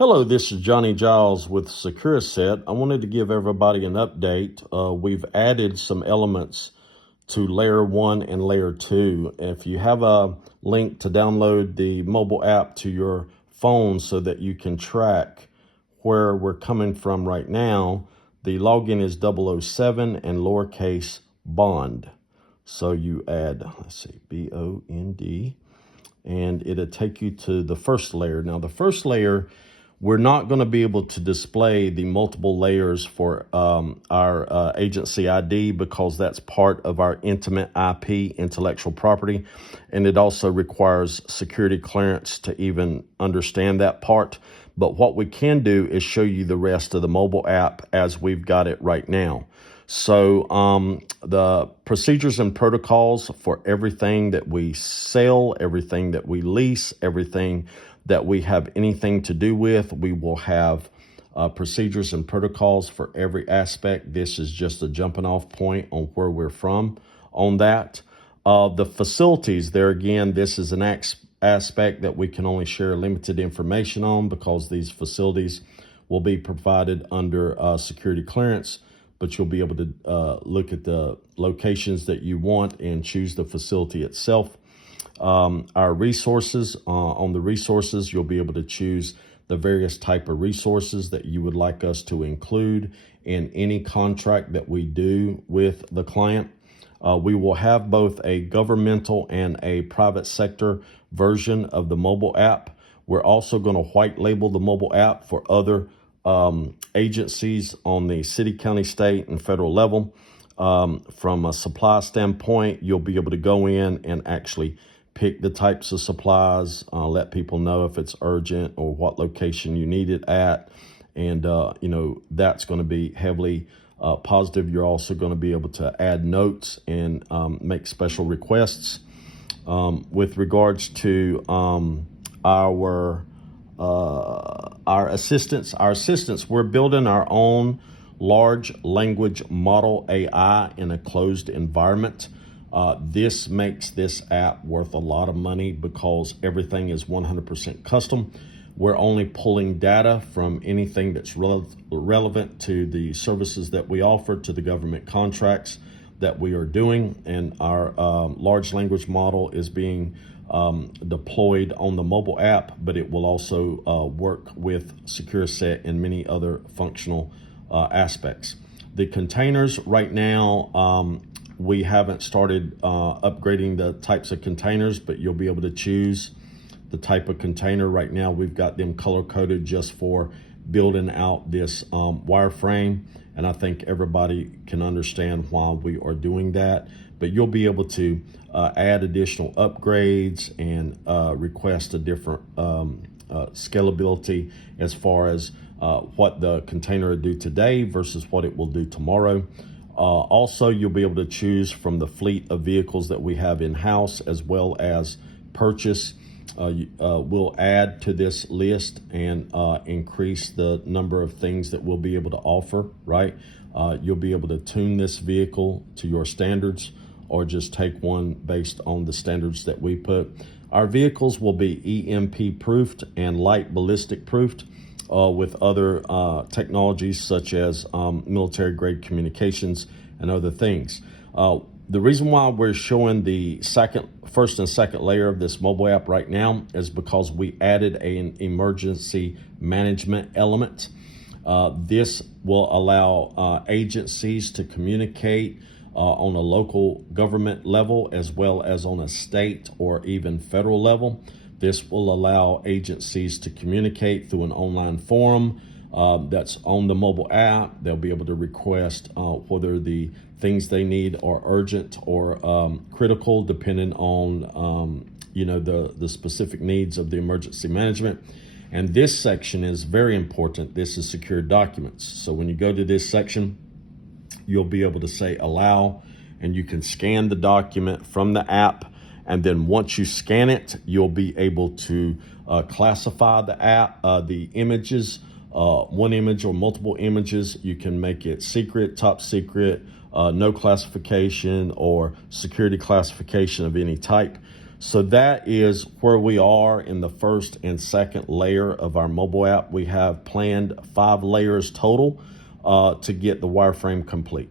Hello, this is Johnny Giles with SecurAset's. I wanted to give everybody an update. We've added some elements to Layer 1 and Layer 2. If you have a link to download the mobile app to your phone so that you can track where we're coming from right now, the login is 007 and lowercase bond. So you add, BOND, and it'll take you to the first layer. Now, the first layer, we're not going to be able to display the multiple layers for our agency ID because that's part of our intimate IP, intellectual property, and it also requires security clearance to even understand that part. But what we can do is show you the rest of the mobile app as we've got it right now. So the procedures and protocols for everything that we sell, everything that we lease, everything that we have anything to do with, we will have procedures and protocols for every aspect. This is just a jumping off point on where we're from on that. The facilities, there again, this is an aspect that we can only share limited information on because these facilities will be provided under security clearance, but you'll be able to look at the locations that you want and choose the facility itself. Our resources, on the resources, you'll be able to choose the various type of resources that you would like us to include in any contract that we do with the client. We will have both a governmental and a private sector version of the mobile app. We're also going to white label the mobile app for other agencies on the city, county, state, and federal level. From a supply standpoint, you'll be able to go in and actually pick the types of supplies, let people know if it's urgent or what location you need it at. And, that's going to be heavily positive. You're also going to be able to add notes and make special requests. With regards to our assistants, we're building our own large language model AI in a closed environment. This makes this app worth a lot of money because everything is 100% custom. We're only pulling data from anything that's relevant to the services that we offer, to the government contracts that we are doing. And our large language model is being deployed on the mobile app, but it will also work with SecurAset's and many other functional aspects. The containers right now, we haven't started upgrading the types of containers, but you'll be able to choose the type of container. Right now, we've got them color-coded just for building out this wireframe, and I think everybody can understand why we are doing that. But you'll be able to add additional upgrades and request a different scalability as far as what the container will do today versus what it will do tomorrow. Also, you'll be able to choose from the fleet of vehicles that we have in-house as well as purchase. We'll add to this list and increase the number of things that we'll be able to offer, right? You'll be able to tune this vehicle to your standards or just take one based on the standards that we put. Our vehicles will be EMP proofed and light ballistic proofed. With other technologies such as military grade communications and other things. The reason why we're showing the first and second layer of this mobile app right now is because we added an emergency management element. This will allow agencies to communicate on a local government level as well as on a state or even federal level. This will allow agencies to communicate through an online forum that's on the mobile app. They'll be able to request whether the things they need are urgent or critical, depending on the specific needs of the emergency management. And this section is very important. This is secure documents. So when you go to this section, you'll be able to say allow, and you can scan the document from the app. And then once you scan it, you'll be able to classify the images, one image or multiple images. You can make it secret, top secret, no classification, or security classification of any type. So that is where we are in the first and second layer of our mobile app. We have planned 5 layers total to get the wireframe complete.